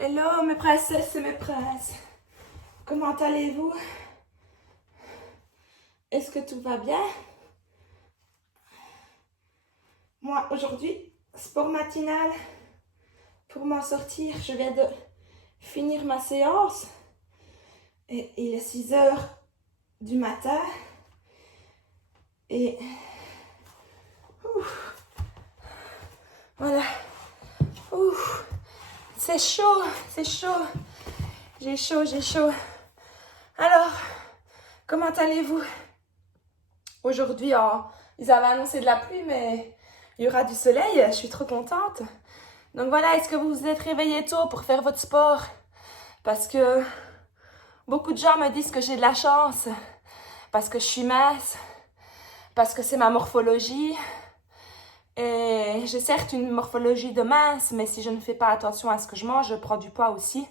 Hello mes princesses et mes princes, comment allez-vous? Est-ce que tout va bien? Moi aujourd'hui, sport matinal pour m'en sortir. Je viens de finir ma séance et il est 6 heures du matin et ouf, voilà, ouf, c'est chaud, j'ai chaud. Alors, comment allez-vous? Aujourd'hui, ils avaient annoncé de la pluie, mais il y aura du soleil. Je suis trop contente. Donc voilà, est-ce que vous vous êtes réveillé tôt pour faire votre sport? Parce que beaucoup de gens me disent que j'ai de la chance, parce que je suis mince, parce que c'est ma morphologie. Et j'ai certes une morphologie de mince, mais si je ne fais pas attention à ce que je mange, je prends du poids aussi.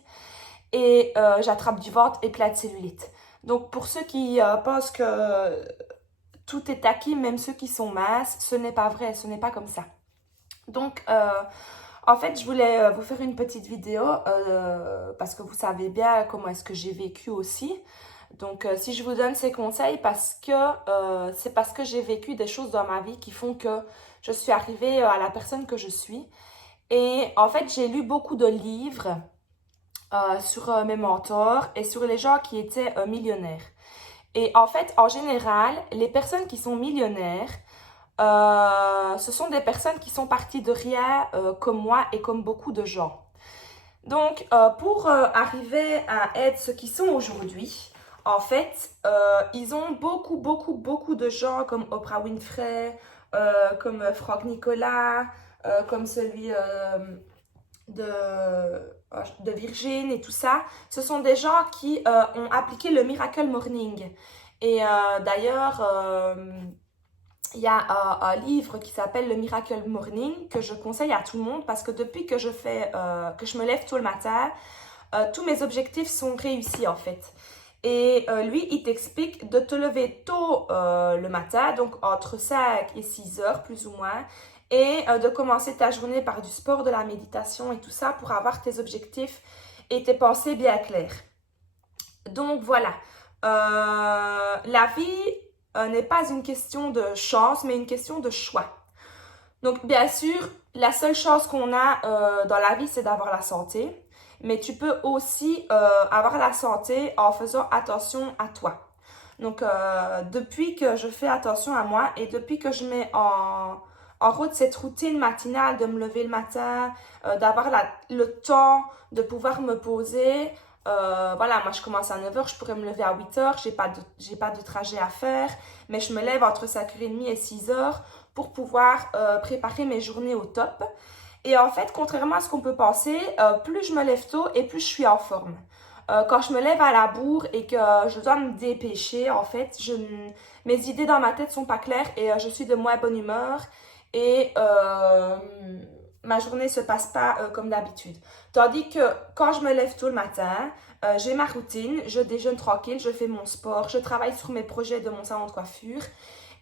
Et j'attrape du ventre et plein de cellulite. Donc pour ceux qui pensent que tout est acquis, même ceux qui sont minces, ce n'est pas vrai, ce n'est pas comme ça. Donc, en fait, je voulais vous faire une petite vidéo parce que vous savez bien comment est-ce que j'ai vécu aussi. Donc, si je vous donne ces conseils, c'est parce que j'ai vécu des choses dans ma vie qui font que je suis arrivée à la personne que je suis. Et en fait, j'ai lu beaucoup de livres sur mes mentors et sur les gens qui étaient millionnaires. Et en fait, en général, les personnes qui sont millionnaires, ce sont des personnes qui sont parties de rien comme moi et comme beaucoup de gens. Donc, pour arriver à être ce qu'ils sont aujourd'hui, en fait, ils ont beaucoup de gens comme Oprah Winfrey, comme Franck Nicolas, comme celui de Virgin et tout ça. Ce sont des gens qui ont appliqué le Miracle Morning. Et d'ailleurs, il y a un livre qui s'appelle Le Miracle Morning que je conseille à tout le monde parce que depuis que que je me lève tôt le matin, tous mes objectifs sont réussis en fait. Et lui, il t'explique de te lever tôt le matin, donc entre 5 et 6 heures plus ou moins, et de commencer ta journée par du sport, de la méditation et tout ça pour avoir tes objectifs et tes pensées bien claires. Donc voilà, la vie n'est pas une question de chance, mais une question de choix. Donc bien sûr, la seule chance qu'on a dans la vie, c'est d'avoir la santé. Mais tu peux aussi avoir la santé en faisant attention à toi. Donc depuis que je fais attention à moi et depuis que je mets en route cette routine matinale de me lever le matin, d'avoir le temps de pouvoir me poser, voilà, moi je commence à 9 heures, je pourrais me lever à 8 heures, j'ai pas de trajet à faire, mais je me lève entre 5h30 et 6 heures pour pouvoir préparer mes journées au top. Et en fait, contrairement à ce qu'on peut penser, plus je me lève tôt et plus je suis en forme. Quand je me lève à la bourre et que je dois me dépêcher, en fait, mes idées dans ma tête sont pas claires et je suis de moins bonne humeur et ma journée se passe pas comme d'habitude. Tandis que quand je me lève tôt le matin, j'ai ma routine, je déjeune tranquille, je fais mon sport, je travaille sur mes projets de mon salon de coiffure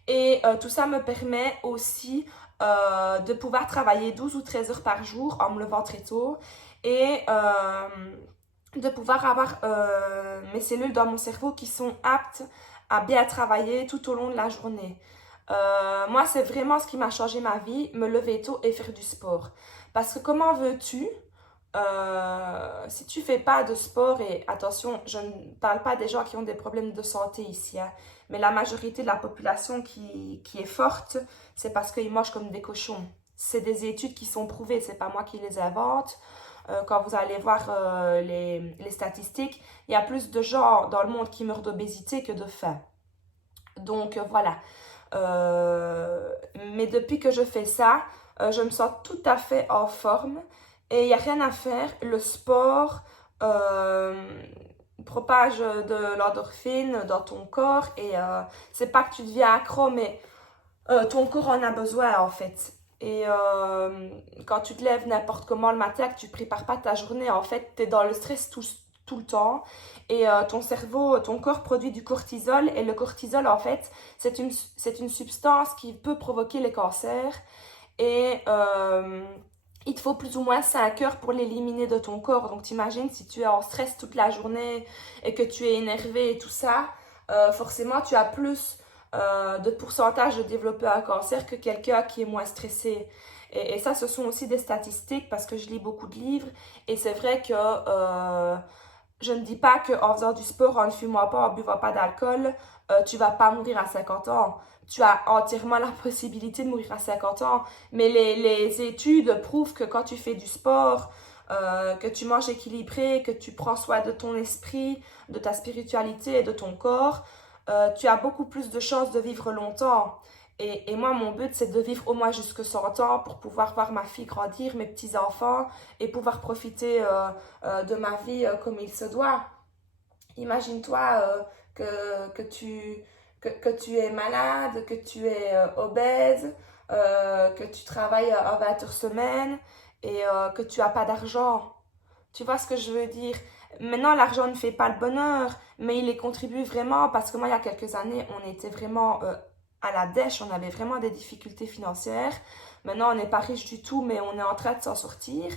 et tout ça me permet aussi de pouvoir travailler 12 ou 13 heures par jour en me levant très tôt et de pouvoir avoir mes cellules dans mon cerveau qui sont aptes à bien travailler tout au long de la journée. Moi, c'est vraiment ce qui m'a changé ma vie, me lever tôt et faire du sport. Parce que comment veux-tu, si tu fais pas de sport, et attention, je ne parle pas des gens qui ont des problèmes de santé ici, hein, mais la majorité de la population qui est forte, c'est parce qu'ils mangent comme des cochons. C'est des études qui sont prouvées, c'est pas moi qui les invente. Quand vous allez voir les statistiques, il y a plus de gens dans le monde qui meurent d'obésité que de faim. Donc voilà. Mais depuis que je fais ça, je me sens tout à fait en forme et il n'y a rien à faire. Le sport propage de l'endorphine dans ton corps et c'est pas que tu deviens accro, mais ton corps en a besoin en fait. Et quand tu te lèves n'importe comment le matin, que tu prépares pas ta journée, en fait, tu es dans le stress tout le temps. Et ton cerveau, ton corps produit du cortisol. Et le cortisol, en fait, c'est une substance qui peut provoquer les cancers. Et il te faut plus ou moins 5 heures pour l'éliminer de ton corps. Donc t'imagines si tu es en stress toute la journée et que tu es énervé et tout ça, forcément tu as plus de pourcentage de développer un cancer que quelqu'un qui est moins stressé. Et ça, ce sont aussi des statistiques parce que je lis beaucoup de livres et c'est vrai que je ne dis pas qu'en faisant du sport, en ne fumant pas, en buvant pas d'alcool, tu vas pas mourir à 50 ans. Tu as entièrement la possibilité de mourir à 50 ans. Mais les études prouvent que quand tu fais du sport, que tu manges équilibré, que tu prends soin de ton esprit, de ta spiritualité et de ton corps, tu as beaucoup plus de chances de vivre longtemps. Et moi, mon but, c'est de vivre au moins jusque 100 ans pour pouvoir voir ma fille grandir, mes petits-enfants, et pouvoir profiter de ma vie comme il se doit. Imagine-toi que tu es malade, que tu es obèse, que tu travailles à 20 heures semaine et que tu n'as pas d'argent. Tu vois ce que je veux dire? Maintenant, l'argent ne fait pas le bonheur, mais il y contribue vraiment parce que moi, il y a quelques années, on était vraiment à la dèche, on avait vraiment des difficultés financières. Maintenant, on n'est pas riche du tout, mais on est en train de s'en sortir.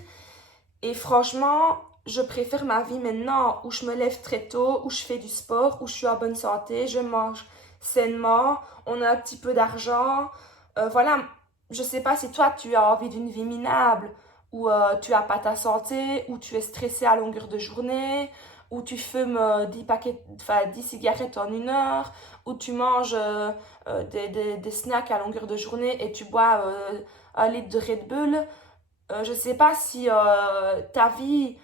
Et franchement, je préfère ma vie maintenant où je me lève très tôt, où je fais du sport, où je suis en bonne santé, je mange sainement, on a un petit peu d'argent. Voilà, je sais pas si toi tu as envie d'une vie minable, où tu as pas ta santé, où tu es stressé à longueur de journée, où tu fumes 10 paquets, enfin 10 cigarettes en 1 heure, où tu manges des snacks à longueur de journée et tu bois 1 litre de Red Bull. Je sais pas si ta vie,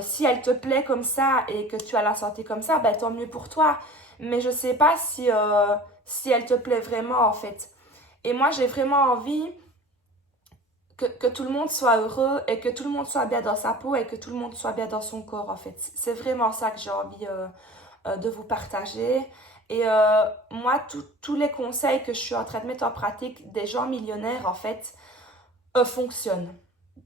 si elle te plaît comme ça et que tu as la santé comme ça, ben tant mieux pour toi. Mais je sais pas si elle te plaît vraiment en fait. Et moi, j'ai vraiment envie que tout le monde soit heureux et que tout le monde soit bien dans sa peau et que tout le monde soit bien dans son corps en fait. C'est vraiment ça que j'ai envie de vous partager. Et moi, tous les conseils que je suis en train de mettre en pratique des gens millionnaires en fait fonctionnent.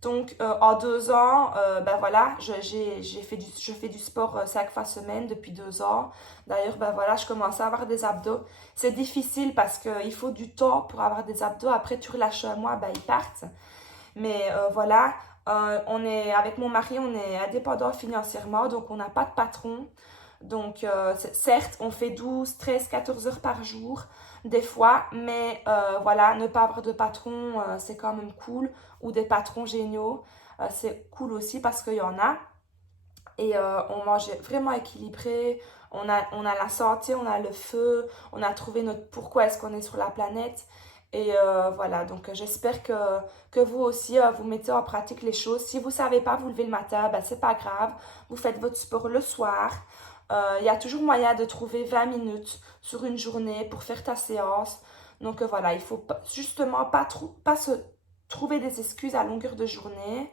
Donc, en 2 ans, ben voilà, je fais du sport 5 fois semaine depuis 2 ans. D'ailleurs, ben voilà, je commence à avoir des abdos. C'est difficile parce qu'il faut du temps pour avoir des abdos. Après, tu relâches un mois, ben ils partent. Mais voilà, avec mon mari, on est indépendant financièrement, donc on n'a pas de patron. Donc, certes, on fait 12, 13, 14 heures par jour, des fois, mais voilà, ne pas avoir de patron, c'est quand même cool, ou des patrons géniaux, c'est cool aussi parce qu'il y en a. Et on mange vraiment équilibré, on a la santé, on a le feu, on a trouvé notre pourquoi est-ce qu'on est sur la planète. Et voilà, donc j'espère que vous aussi, vous mettez en pratique les choses. Si vous ne savez pas vous lever le matin, ben, c'est pas grave, vous faites votre sport le soir. Il y a toujours moyen de trouver 20 minutes sur une journée pour faire ta séance. Donc voilà, il ne faut justement pas se trouver des excuses à longueur de journée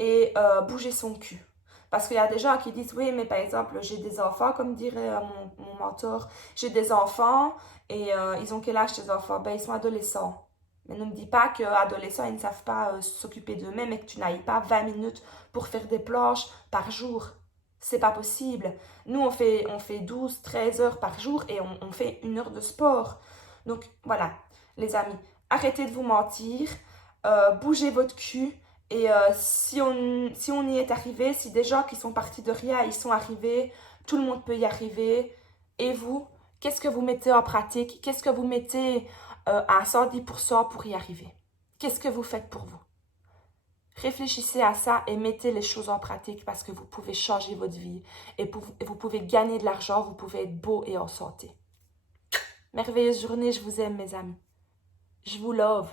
et bouger son cul. Parce qu'il y a des gens qui disent, oui, mais par exemple, j'ai des enfants, comme dirait mon mentor, j'ai des enfants et ils ont quel âge tes enfants? Ben, ils sont adolescents. Mais ne me dis pas qu'adolescents, ils ne savent pas s'occuper d'eux-mêmes et que tu n'ailles pas 20 minutes pour faire des planches par jour. C'est pas possible. Nous, on fait 12, 13 heures par jour et on fait 1 heure de sport. Donc voilà, les amis, arrêtez de vous mentir, bougez votre cul. Et si on y est arrivé, si des gens qui sont partis de rien, ils sont arrivés, tout le monde peut y arriver. Et vous, qu'est-ce que vous mettez en pratique? Qu'est-ce que vous mettez à 110% pour y arriver? Qu'est-ce que vous faites pour vous? Réfléchissez à ça et mettez les choses en pratique parce que vous pouvez changer votre vie et vous pouvez gagner de l'argent, vous pouvez être beau et en santé. Merveilleuse journée, je vous aime mes amis. Je vous love.